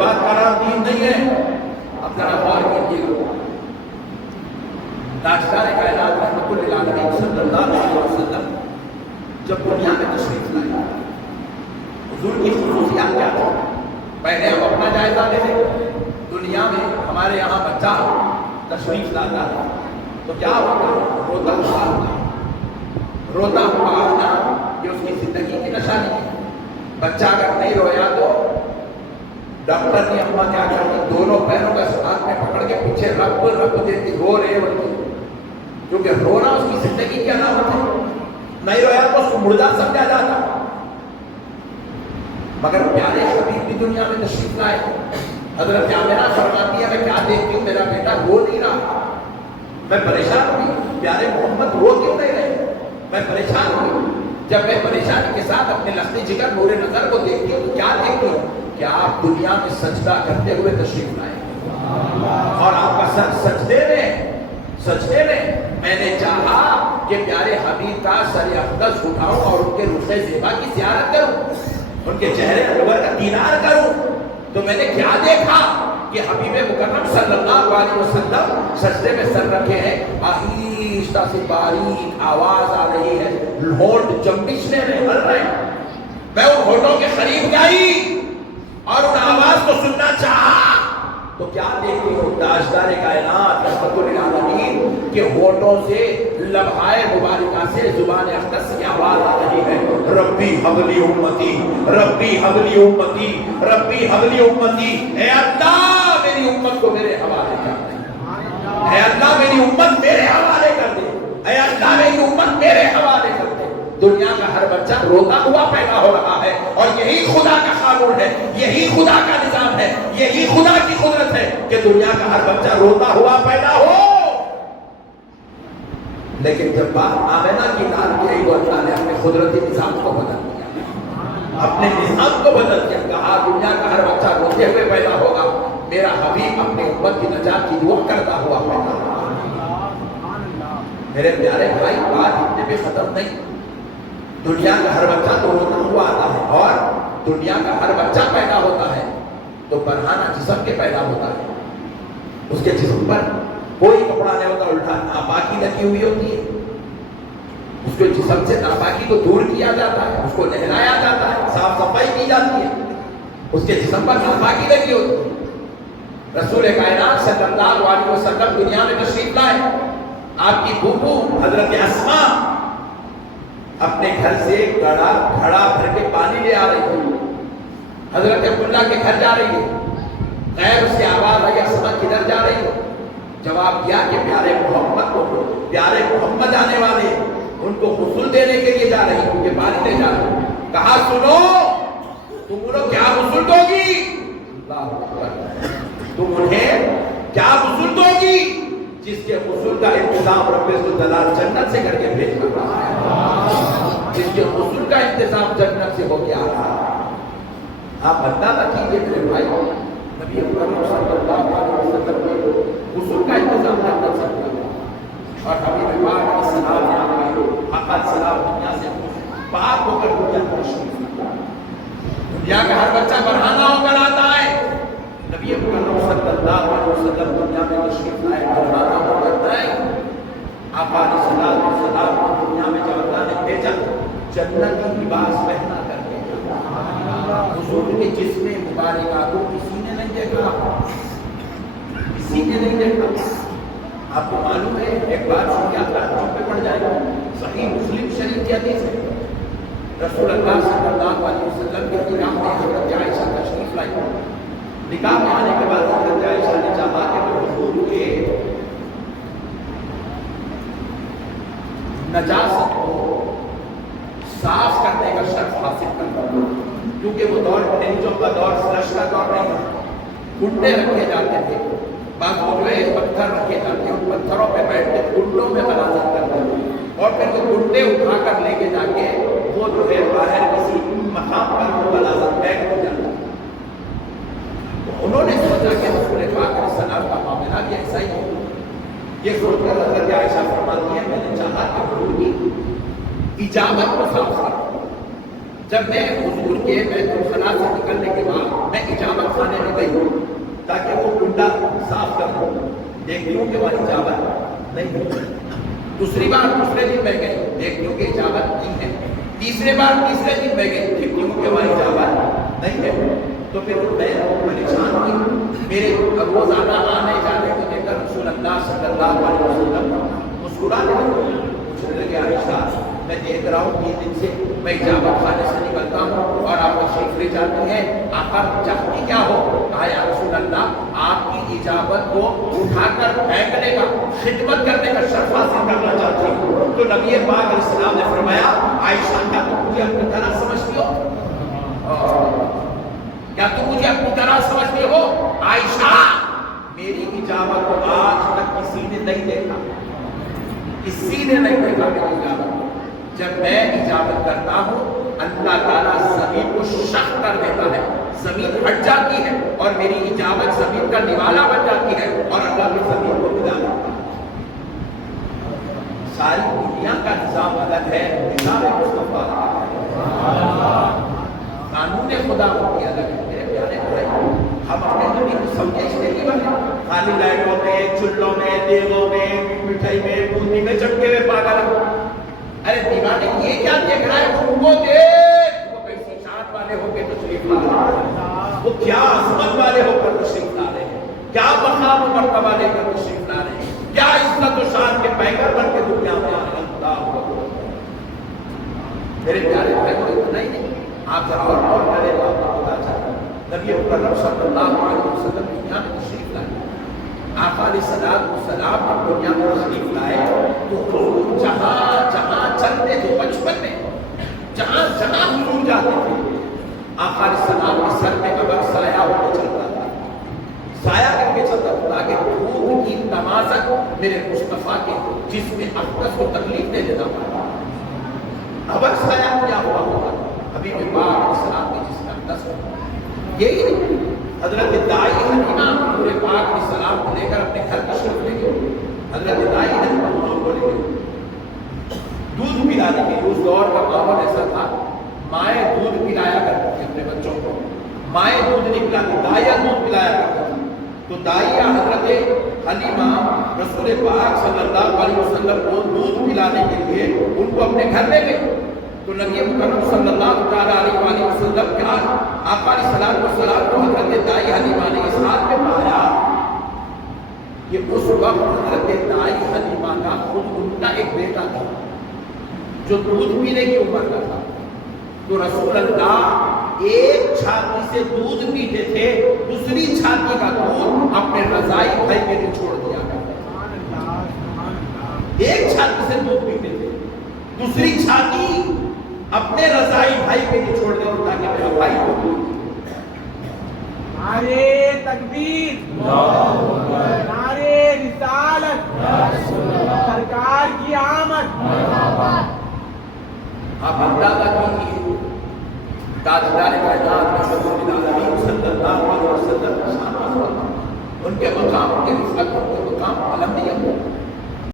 बात का नाम दीन नहीं है। अब जरा गौर कीजिएगा, ताजदार कायनात रहमतुल लिल आलमीन सल्लल्लाहु अलैहि वसल्लम जब दुनिया में तशरीफ लाए, हुजूर की खुसूसियात क्या थी? पहले हम अपना जायजा ले लें। दुनिया में हमारे यहाँ बच्चा तशरीफ लाता है तो क्या होता है? रोता हुआ आना। रोता हुआ आना ये उसकी जिंदगी की निशानी है। बच्चा अगर नहीं रोया तो डॉक्टर ने अम्मा क्या करती, दोनों पैरों का हाथ में पकड़ के पीछे रख देती, रो रहे बोलती, क्योंकि रोना उसकी जिंदगी की अलामत है। नहीं रोया तो उसको मुर्दा समझा जाता। मगर प्यारे हबीब भी दुनिया में तशरीफ लाए। हजरत आमिना फरमाती है, मैं क्या देखती हूँ, मेरा बेटा रो नहीं रहा, मैं परेशान हुई। प्यारे मोहम्मद रो क्यों नहीं रहे? मैं परेशान हुई। जब मैं परेशानी के साथ अपने लफ्ज़ जिगर नूरे नजर को देखती हूँ तो क्या देखती हूँ कि आप दुनिया में सजदा करते हुए तशरीफ लाए और आपका सर सजदे में मैंने चाहा कि प्यारे हबीब का सर अक़दस उठाऊं और उनके रुख़ ज़ेबा की ज़ियारत करूं, उनके चेहरे अनवर का दीदार करूं। तो मैंने क्या देखा कि हबीब मुकर्रम सल्लल्लाहु अलैहि वसल्लम सजदे में सर रखे हैं, आहिस्ता से बारीक आवाज आ रही है, होंठ जंबिशने में हल रहे हैं। मैं उन होठों के करीब गई और उन आवाज को सुनना चाहा तो क्या देखती हूँ? ताजदार कायनात रहमतुल लिल आलमीन के होठों से लम्हाए मुबारका से जुबान अक़दस की आवाज आ रही है, रब्बी हबली उम्मती, रब्बी हबली उम्मती, रब्बी हबली उम्मती। ऐ अल्लाह मेरी उम्मत को मेरे हवाले कर दे, ऐ अल्लाह मेरी उम्मत मेरे हवाले कर दे, ऐ अल्लाह मेरी उम्मत मेरे हवाले कर दे। दुनिया का हर बच्चा रोता हुआ पैदा हो रहा है और यही खुदा का कानून है, यही खुदा का निजाम है, यही खुदा की कुदरत है कि दुनिया का हर बच्चा रोता हुआ पैदा हो। लेकिन जब बात आमिना की लाल की आई तो अल्लाह ने अपने कुदरती निजाम को बदल दिया, अपने निजाम को बदल दिया। कहा दुनिया का हर बच्चा रोते हुए पैदा होगा, मेरा हबीब अपने उम्मत की नजात की दुआ करता हुआ पैदा होगा। मेरे प्यारे भाई, बात इतने भी खत्म नहीं। दुनिया का हर बच्चा तो रोता हुआ आता है और दुनिया का हर बच्चा पैदा होता है तो बरहाना जिस्म के पैदा होता है। उसके जिस्म पर कोई कपड़ा नहीं होता, उल्टा नापाकी लगी हुई होती है। उसके जिस्म से नापाकी को दूर किया जाता है, उसको नहलाया जाता है, साफ सफाई की जाती है, उसके जिस्म पर नापाकी लगी होती है। रसूल कायनात सल्लल्लाहु अलैहि वसल्लम दुनिया में तशरीफ लाए। आपकी फूफू हजरत अस्मा अपने घर से घड़ा भर के पानी ले आ रही है, हजरत अब्दुल्ला के घर जा रही है। गैर से आवाज आई, अस्मा किधर जा रही हो? जवाब दिया कि प्यारे मोहम्मद आने वाले, उनको गुस्ल देने के लिए जा रही, उनके पानी ले जा रही। कहा सुनो, तुम बोलो क्या गुस्ल दोगी? तुम उन्हें क्या गुस्ल दोगी जिसके गुस्ल का इंतजाम रब्बे जुल जलाल जन्नत से करके भेज रहा है, जिसके गुस्ल का इंतजाम जन्नत से हो गया था। आप अंदाजा कीजिए मेरे भाई, नबी मुकर्रम सल्लल्लाहु अलैहि वसल्लम के गुस्ल का इंतजाम जन्नत से हो गया और हबीब पाक सलाम आका सलाम दुनिया से पाक होकर दुनिया में तशरीफ लाए। दुनिया का हर बच्चा बरहाना होकर आता है। नबी मुकर्रम सल्लल्लाहु अलैहि वसल्लम दुनिया में तशरीफ लाए, बरहाना होकर आए। आका सलाम दुनिया में जब अल्लाह ने भेजा, जन्नत की लिबास पहना करके हुजूर के जिस्म मुबारक को किसी ने नहीं देखा, किसी ने नहीं देखा। आपको मालूम है, एक बात सुन के आपका आंखों पे पड़ जाएगा। सही मुस्लिम शरीफ की हदीस है, रसूल अल्लाह सल्लल्लाहु अलैहि वसल्लम के निकाह में हज़रत आयशा तशरीफ लाई। निकाह में आने के बाद हज़रत आयशा ने चाहा कि हुजूर के नजासत को साफ करने का शर्त हासिल करना, क्योंकि वो दौर खनिजों का दौर, फ्लश का दौर नहीं था। कुंडे रखे जाते थे, बात जो है पत्थर रखे जाते, उन पत्थरों पे बैठ के कुंडों में मलाजत करते थे और फिर वो कुंडे उठाकर लेके जाके वो जो है बाहर किसी मकाम पर वो मलाजत बैठ हो जाता। तो उन्होंने सोचा कि रसूल पाक सल्लल्लाहु का मामला भी ऐसा ही हो। ये सोचकर हज़रत आयशा फरमाती है, मैंने चाहा कि हुजूर की इजाजत को साफ करूं। जब मैं हुजूर के बैतुल खला से निकलने के बाद मैं इजाजत खाने में गई ताकि वो कुंडा साफ कर दो, देखती हूँ कि वहाँ इजाजत नहीं है। दूसरी बार दूसरे दिन मैं गई, देखती हूँ कि इजाजत नहीं है। तीसरे बार तीसरे दिन मैं गई, देखती हूँ कि वहाँ इजाजत नहीं है। तो फिर मैं परेशान हुई। मेरे रोजाना आने जाने को देखकर रसूल अल्लाह सल्लल्लाहु अलैहि वसल्लम मुस्कुराने लगे। मुझे लगे आयशा, मैं देख रहा हूँ 3 दिन से मैं इजाजत खाने से निकलता हूँ और आप तशरीफ ले जाती हैं, आकर चाहती क्या हो? कहा या रसूल अल्लाह, आपकी इजाजत को उठाकर फेंकने का, खिदमत करने का शर्फ हासिल करना चाहती हूँ। तो नबी पाक अलैहिस्सलाम ने फरमाया, आयशा क्या तुम मुझे अपनी तरह समझती हो? क्या तुम मुझे अपनी तरह समझती हो? आयशा, मेरी इजाजत को आज तक किसी ने नहीं देखा, किसी ने नहीं देखा मेरी इजाजत। जब मैं इजाजत करता हूँ, अल्लाह ताला जमीन को शक कर देता है, जमीन हट जाती है और मेरी इजाजत जमीन का निवाला बन जाती है और अल्लाह की जमीन को मिला देता है। सारी दुनिया का निजाम अलग है, निजाम मुस्तफा कानून खुदा की अलग है। मेरे प्यारे भाई, हम अपने नबी को समझे इसलिए बने, खाली लाइटों में, चुल्लों में, देवों में, मिठाई में, बूंदी में चटके में पागल। अरे दीवाने ये क्या देख रहा है? वो देख, वो कैसी शान वाले होकर तशरीफ ला रहे हैं, वो क्या अजमत वाले होकर तशरीफ ला रहे हैं, क्या मकाम और मर्तबा लेकर तशरीफ ला रहे हैं, क्या इज्जत और शान के पैकर बन के दुनिया में आ रहे हैं। मेरे प्यारे भाई को इतना ही नहीं, आप जरा और करें तो आपको पता चले नबी मुकर्रम सल्लल्लाहु अलैहि वसल्लम दुनिया में तशरीफ लाए। आका अलैहिस्सलाम जब दुनिया में तशरीफ लाए तो जहां जहां चलते थे, बचपन में जहां जहां हुजूर जाते थे, आका अलैहिस्सलाम के सर में अगर साया होकर चलता था, साया करके चलता था ताकि धूप की तमाज़त मेरे मुस्तफा के जिसमें अक़दस को तकलीफ दे देता था। अगर साया क्या हुआ होगा अभी भी पाक अलैहिस्सलाम के जिसमें अक़दस, यही नहीं हजरत दाई हलीमा पूरे पाक अलैहिस्सलाम को लेकर अपने घर तशरीफ ले गए। हजरत दाई हलीमा को ले गए दूध पिलाने के लिए। उस दौर का माहौल ऐसा था, माएँ दूध पिलाया करती थी अपने बच्चों को, माएँ दूध नहीं पिलाती, दाइया दूध पिलाया करती थी। तो दाइया हजरत हलीमा रसूल पाक सल्लल्लाहु अलैहि वसल्लम को दूध पिलाने के लिए उनको अपने घर ले गए। तो नबी मुकर्रम सल्लल्लाहु अलैहि वसल्लम के आका अलैहिस्सलाम को हजरत दाई हलीमा ने इस हाल में पाया कि उस वक्त हजरत दाई हलीमा का खुद उनका एक बेटा था जो दूध पीने की उम्र का था। तो रसूल अल्लाह एक छाती से दूध पीते थे, दूसरी छाती का दूध अपने रजाई भाई के लिए छोड़ दिया करते। एक छाती से दूध पीते थे, दूसरी छाती अपने रजाई भाई के लिए छोड़ देते ताकि मेरा भाई को। नारे तकबीर, नारे रिसालत, सरकार की आमद। आप अंदाजा कीजिए ताजदार